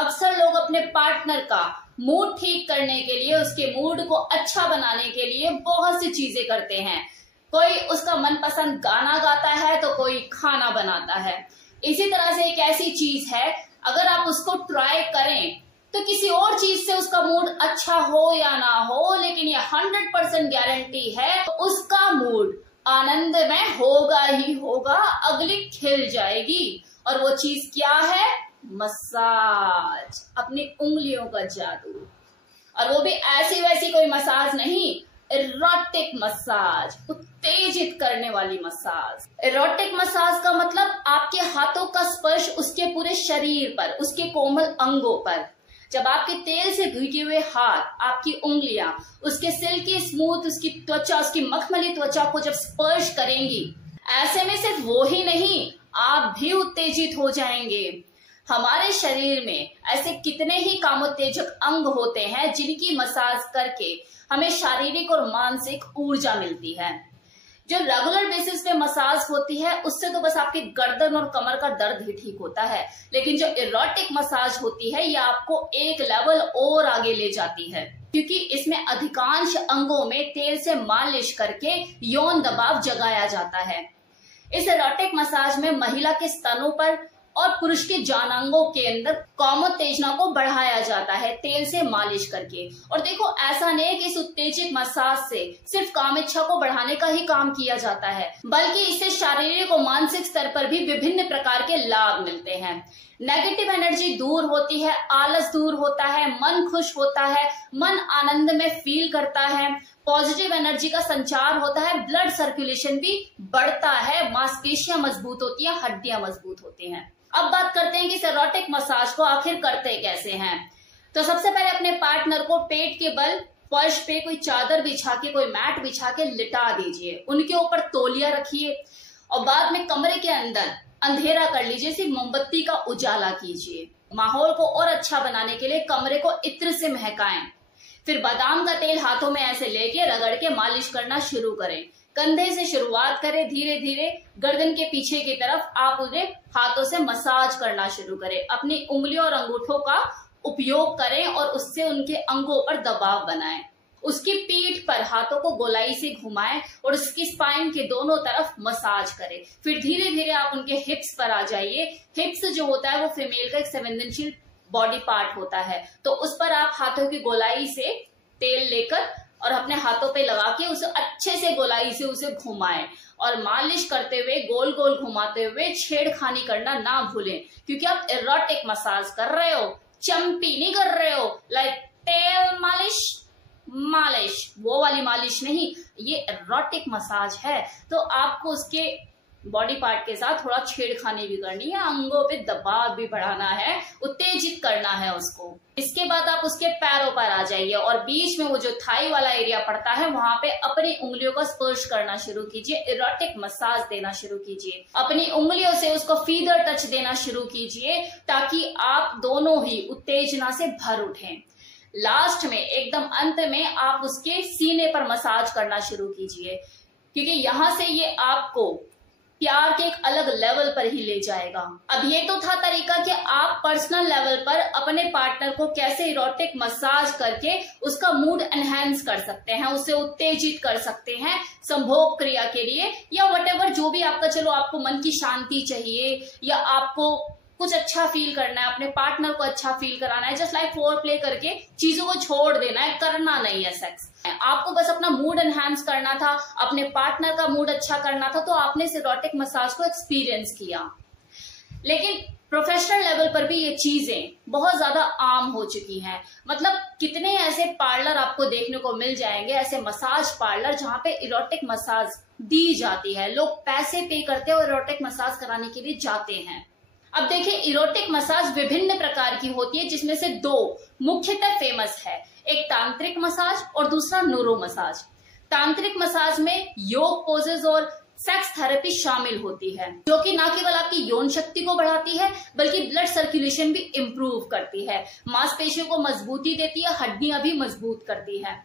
अक्सर लोग अपने पार्टनर का मूड ठीक करने के लिए, उसके मूड को अच्छा बनाने के लिए बहुत सी चीजें करते हैं। कोई उसका मनपसंद गाना गाता है तो कोई खाना बनाता है। इसी तरह से एक ऐसी चीज है, अगर आप उसको ट्राई करें तो किसी और चीज से उसका मूड अच्छा हो या ना हो, लेकिन ये 100% गारंटी है उसका मूड आनंदमय होगा ही होगा, अगली खिल जाएगी। और वो चीज क्या है? मसाज, अपनी उंगलियों का जादू। और वो भी ऐसी वैसी कोई मसाज नहीं, इरोटिक मसाज, उत्तेजित करने वाली मसाज। इरोटिक मसाज का मतलब आपके हाथों का स्पर्श उसके पूरे शरीर पर, उसके कोमल अंगों पर। जब आपके तेल से भीगे हुए हाथ, आपकी उंगलियां उसके सिल्की स्मूथ, उसकी त्वचा, उसकी मखमली त्वचा को जब स्पर्श करेंगी, ऐसे में सिर्फ वो ही नहीं, आप भी उत्तेजित हो जाएंगे। हमारे शरीर में ऐसे कितने ही कामोत्तेजक अंग होते हैं जिनकी मसाज करके हमें शारीरिक और मानसिक ऊर्जा मिलती है। जो रेगुलर बेसिस पे मसाज होती है उससे तो बस आपकी गर्दन और कमर का दर्द ही ठीक होता है, लेकिन जो इरोटिक मसाज होती है ये आपको एक लेवल और आगे ले जाती है, क्योंकि इसमें अधिकांश अंगों में तेल से मालिश करके यौन दबाव जगाया जाता है। इस इरोटिक मसाज में महिला के स्तनों पर और पुरुष के जानांगों के अंदर कामोत्तेजना को बढ़ाया जाता है तेल से मालिश करके। और देखो, ऐसा नहीं है कि इस उत्तेजित मसाज से सिर्फ काम इच्छा को बढ़ाने का ही काम किया जाता है, बल्कि इससे शारीरिक और मानसिक स्तर पर भी विभिन्न प्रकार के लाभ मिलते हैं। नेगेटिव एनर्जी दूर होती है, आलस दूर होता है, मन खुश होता है, मन आनंद में फील करता है, पॉजिटिव एनर्जी का संचार होता है, ब्लड सर्कुलेशन भी बढ़ता है, मांसपेशियां मजबूत होती हैं, हड्डियां मजबूत होती हैं। अब बात करते हैं कि इस इरोटिक मसाज को आखिर करते कैसे हैं। तो सबसे पहले अपने पार्टनर को पेट के बल फर्श पे कोई चादर बिछा के, कोई मैट बिछा के लिटा दीजिए, उनके ऊपर तौलिया रखिए और बाद में कमरे के अंदर अंधेरा कर लीजिए, सिर्फ मोमबत्ती का उजाला कीजिए। माहौल को और अच्छा बनाने के लिए कमरे को इत्र से महकाएं। फिर बादाम का तेल हाथों में ऐसे लेके रगड़ के मालिश करना शुरू करें। कंधे से शुरुआत करें, धीरे धीरे गर्दन के पीछे की तरफ आप उन्हें हाथों से मसाज करना शुरू करें। अपनी उंगलियों और अंगूठों का उपयोग करें और उससे उनके अंगों पर दबाव बनाएं। उसकी पीठ पर हाथों को गोलाई से घुमाएं और उसकी स्पाइन के दोनों तरफ मसाज करें। फिर धीरे धीरे आप उनके हिप्स पर आ जाइए। हिप्स जो होता है वो फीमेल का एक संवेदनशील बॉडी पार्ट होता है, तो उस पर आप हाथों की गोलाई से तेल लेकर और अपने हाथों पे लगा के उसे अच्छे से गोलाई से उसे घुमाएं और मालिश करते हुए, गोल गोल घुमाते हुए छेड़खानी करना ना भूलें, क्योंकि आप इरोटिक मसाज कर रहे हो, चंपी नहीं कर रहे हो। लाइक तेल मालिश मालिश, वो वाली मालिश नहीं, ये इरोटिक मसाज है। तो आपको उसके बॉडी पार्ट के साथ थोड़ा छेड़खानी भी करनी है, अंगों पे दबाव भी बढ़ाना है, उत्तेजित करना है उसको। इसके बाद आप उसके पैरों पर आ जाइए और बीच में वो जो थाई वाला एरिया पड़ता है वहां पे अपनी उंगलियों का स्पर्श करना शुरू कीजिए, इरोटिक मसाज देना शुरू कीजिए। अपनी उंगलियों से उसको फीदर टच देना शुरू कीजिए ताकि आप दोनों ही उत्तेजना से भर उठें। लास्ट में, एकदम अंत में, आप उसके सीने पर मसाज करना शुरू कीजिए, क्योंकि यहां से ये आपको प्यार के एक अलग लेवल पर ही ले जाएगा। अब ये तो था तरीका कि आप पर्सनल लेवल पर अपने पार्टनर को कैसे इरोटिक मसाज करके उसका मूड एनहेंस कर सकते हैं, उसे उत्तेजित कर सकते हैं संभोग क्रिया के लिए, या व्हाटएवर जो भी आपका, चलो आपको मन की शांति चाहिए या आपको कुछ अच्छा फील करना है, अपने पार्टनर को अच्छा फील कराना है, जस्ट लाइक फोर प्ले करके चीजों को छोड़ देना है, करना नहीं है सेक्स। आपको बस अपना मूड एनहांस करना था, अपने पार्टनर का मूड अच्छा करना था, तो आपने इस इरोटिक मसाज को एक्सपीरियंस किया। लेकिन प्रोफेशनल लेवल पर भी ये चीजें बहुत ज्यादा आम हो चुकी हैं। मतलब कितने ऐसे पार्लर आपको देखने को मिल जाएंगे, ऐसे मसाज पार्लर जहां पे इरोटिक मसाज दी जाती है, लोग पैसे पे करते हैं और इरोटिक मसाज कराने के लिए जाते हैं। अब देखिए, इरोटिक मसाज विभिन्न प्रकार की होती है, जिसमें से दो मुख्यतः फेमस है, एक तांत्रिक मसाज और दूसरा न्यूरो मसाज। तांत्रिक मसाज में योग पोजेस और सेक्स थेरेपी शामिल होती है, जो कि न केवल आपकी यौन शक्ति को बढ़ाती है बल्कि ब्लड सर्कुलेशन भी इम्प्रूव करती है, मांसपेशियों को मजबूती देती है, हड्डियां भी मजबूत करती है।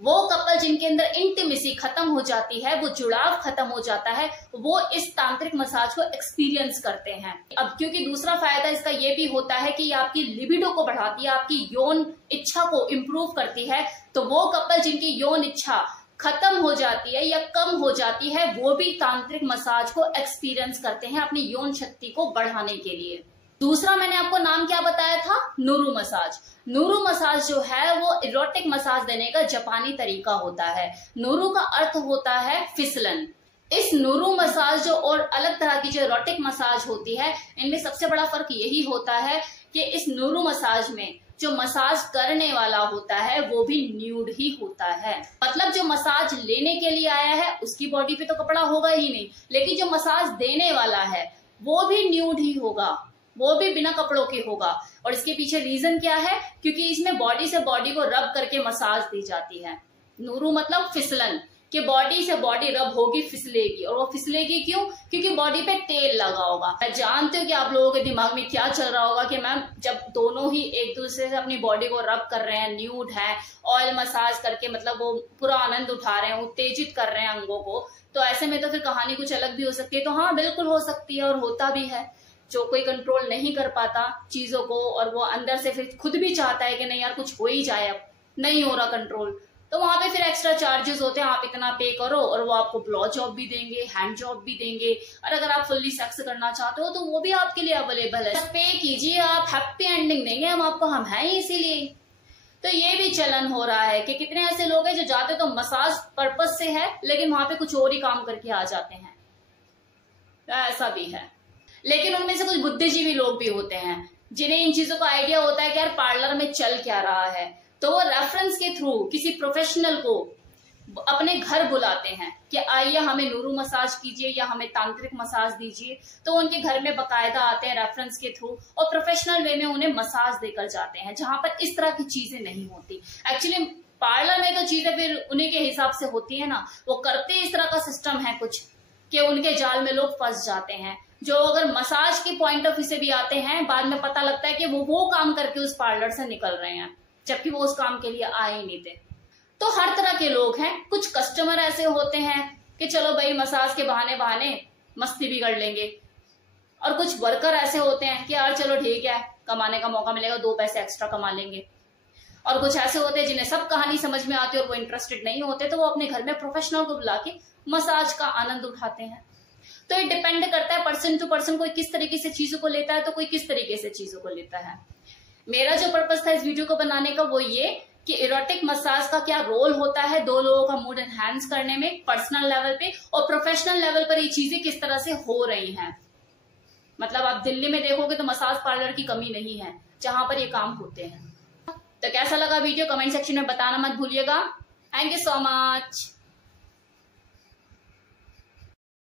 वो कपल जिनके अंदर इंटीमेसी खत्म हो जाती है, वो जुड़ाव खत्म हो जाता है, वो इस तांत्रिक मसाज को एक्सपीरियंस करते हैं। अब क्योंकि दूसरा फायदा इसका ये भी होता है कि ये आपकी लिबिडो को बढ़ाती है, आपकी यौन इच्छा को इम्प्रूव करती है। तो वो कपल जिनकी यौन इच्छा खत्म हो जाती है या कम हो जाती है, वो भी तांत्रिक मसाज को एक्सपीरियंस करते हैं अपनी यौन शक्ति को बढ़ाने के लिए। दूसरा मैंने आपको नाम क्या बताया था? Nuru massage. नूरू मसाज जो है वो इरोटिक मसाज देने का जापानी तरीका होता है। नूरू का अर्थ होता है फिसलन। इस नूरू मसाज जो और अलग तरह की जो इरोटिक मसाज होती है, इनमें सबसे बड़ा फर्क यही होता है कि इस नूरू मसाज में जो मसाज करने वाला होता है वो भी न्यूड ही होता है। मतलब जो मसाज लेने के लिए आया है उसकी बॉडी पे तो कपड़ा होगा ही नहीं, लेकिन जो मसाज देने वाला है वो भी न्यूड ही होगा, वो भी बिना कपड़ों के होगा। और इसके पीछे रीजन क्या है? क्योंकि इसमें बॉडी से बॉडी को रब करके मसाज दी जाती है। नूरू मतलब फिसलन, कि बॉडी से बॉडी रब होगी, फिसलेगी। और वो फिसलेगी क्यों? क्योंकि बॉडी पे तेल लगा होगा। मैं जानती हूँ कि आप लोगों के दिमाग में क्या चल रहा होगा कि मैम जब दोनों ही एक दूसरे से अपनी बॉडी को रब कर रहे हैं, न्यूड है, ऑयल मसाज करके मतलब वो पूरा आनंद उठा रहे हैं, उत्तेजित कर रहे हैं अंगों को, तो ऐसे में तो फिर कहानी कुछ अलग भी हो सकती है। तो हाँ, बिल्कुल हो सकती है और होता भी है। जो कोई कंट्रोल नहीं कर पाता चीजों को और वो अंदर से फिर खुद भी चाहता है कि नहीं यार कुछ हो ही जाए, अब नहीं हो रहा कंट्रोल, तो वहां पे फिर एक्स्ट्रा चार्जेस होते हैं, आप इतना पे करो और वो आपको ब्लो जॉब भी देंगे, हैंड जॉब भी देंगे। और अगर आप फुल्ली सेक्स करना चाहते हो तो वो भी आपके लिए अवेलेबल है। पे कीजिए, आप हैप्पी एंडिंग देंगे हम आपको, हम हैं ही इसीलिए। तो ये भी चलन हो रहा है कि कितने ऐसे लोग हैं जो जाते तो मसाज पर्पज से है, लेकिन वहां पे कुछ और ही काम करके आ जाते हैं। ऐसा भी है। लेकिन उनमें से कुछ बुद्धिजीवी लोग भी होते हैं जिन्हें इन चीजों का आइडिया होता है कि यार पार्लर में चल क्या रहा है, तो वो रेफरेंस के थ्रू किसी प्रोफेशनल को अपने घर बुलाते हैं कि आइए हमें नूरू मसाज कीजिए या हमें तांत्रिक मसाज दीजिए। तो उनके घर में बकायदा आते हैं रेफरेंस के थ्रू और प्रोफेशनल वे में उन्हें मसाज देकर जाते हैं, जहां पर इस तरह की चीजें नहीं होती। एक्चुअली पार्लर में तो चीजें फिर उन्हीं के हिसाब से होती है ना, वो करते इस तरह का सिस्टम है कुछ कि उनके जाल में लोग फंस जाते हैं। जो अगर मसाज के पॉइंट ऑफ व्यू से भी आते हैं, बाद में पता लगता है कि वो काम करके उस पार्लर से निकल रहे हैं, जबकि वो उस काम के लिए आए ही नहीं थे। तो हर तरह के लोग हैं। कुछ कस्टमर ऐसे होते हैं कि चलो भाई मसाज के बहाने बहाने मस्ती भी कर लेंगे, और कुछ वर्कर ऐसे होते हैं कि यार चलो ठीक है, कमाने का मौका मिलेगा, 2 पैसे एक्स्ट्रा कमा लेंगे। और कुछ ऐसे होते हैं जिन्हें सब कहानी समझ में आती है और वो इंटरेस्टेड नहीं होते, तो वो अपने घर में प्रोफेशनल को बुला के मसाज का आनंद उठाते हैं। तो ये डिपेंड करता है पर्सन टू पर्सन, कोई किस तरीके से चीजों को लेता है तो कोई किस तरीके से चीजों को लेता है। मेरा जो पर्पस था इस वीडियो को बनाने का वो ये कि इरोटिक मसाज का क्या रोल होता है दो लोगों का मूड एनहांस करने में पर्सनल लेवल पे, और प्रोफेशनल लेवल पर ये चीजें किस तरह से हो रही हैं। मतलब आप दिल्ली में देखोगे तो मसाज पार्लर की कमी नहीं है जहां पर ये काम होते हैं। तो कैसा लगा वीडियो कमेंट सेक्शन में बताना मत भूलिएगा। Thank you so much.